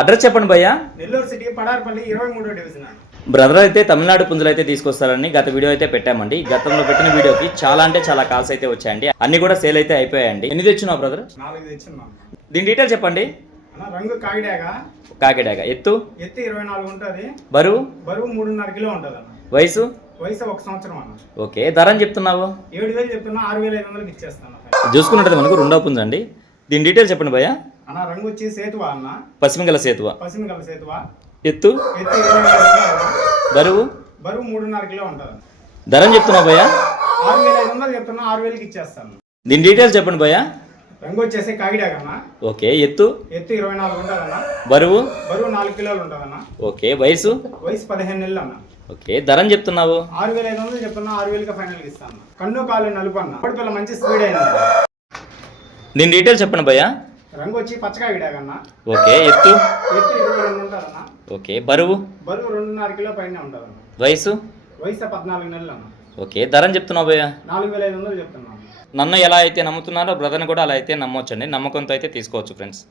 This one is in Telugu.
అడ్రస్ చెప్పండి భయ్యా. నెల్లూరు సిటీ పడార్పల్లి 23వ డివిజన్. బ్రదర్ అయితే తమిళనాడు పుంజులు అయితే తీసుకొస్తారని గత వీడియో అయితే పెట్టామండి. గతంలో పెట్టిన వీడియోకి చాలా అంటే చాలా కాల్స్ అయితే వచ్చాయండి. అన్ని కూడా సేల్ అయితే అయిపోయాయండి. ఎన్ని తెచ్చున్నావు బ్రదర్? 4 తెచ్చున్నాం. దీని డీటెయిల్ చెప్పండి. రంగు కాకిడాగా. ఎత్తు 24 ఉంటుంది. బరువు 3.5 కిలో ఉంటుంది అన్న. వయసు 1 సంవత్సరం అన్న. ఓకే. ధర అని చెప్తున్నావు? 7,000 చెప్తున్నా, 6,500కి ఇచ్చేస్తాను. చూసుకున్నట్టు మనకు రెండో పుంజు అండి. దీని డీటెయిల్ చెప్పండి భయ్యా. అన్న రంగు వచ్చి సేతువా అన్న. పసిమిగల సేతువా. ఎత్తు 24 బరువు 3.5 కిలో ఉంటుంది. ధర అని చెప్తున్నావు భయ్యా? 6,500 చెప్తున్నా, 6,000కి ఇచ్చేస్తాను. దీని డీటెయిల్స్ చెప్పండి భయ్యా. రంగు వచ్చేసి కాకిడాగన్న. ఓకే. ఎత్తు 24 ఉంటుందన్న. బరువు 4 కిలోలు ఉంటుందన్న. ఓకే. వయసు 15 నెలలు అన్న. ఓకే. ధర అని చెప్తున్నావు? 6,500 చెప్తున్నా, 6,000కి ఫైనల్కి ఇస్తాను. కన్ను కాలు నలుపు అన్న. పిల్ల మంచి స్పీడ్ అయింది. దీని డీటెయిల్స్ చెప్పండి భయ్యా. రంగు వచ్చి పచ్చకాకిడాగన్న. ఓకే. ఎత్తు 22 ఉంటుందన్న. ఓకే. బరువు 2.5 కిలో పైన ఉంటుందన్న. వయసు 14 నెలలు అన్న. ఓకే. ధర అని చెప్తున్నావు భయ్యా? 4,500 చెప్తున్నాను. నన్ను ఎలా అయితే నమ్ముతున్నారో బ్రదర్ని కూడా అలా అయితే నమ్మొచ్చండి. నమ్మకంతో అయితే తీసుకోవచ్చు ఫ్రెండ్స్.